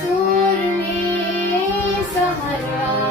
सूर्णे समरा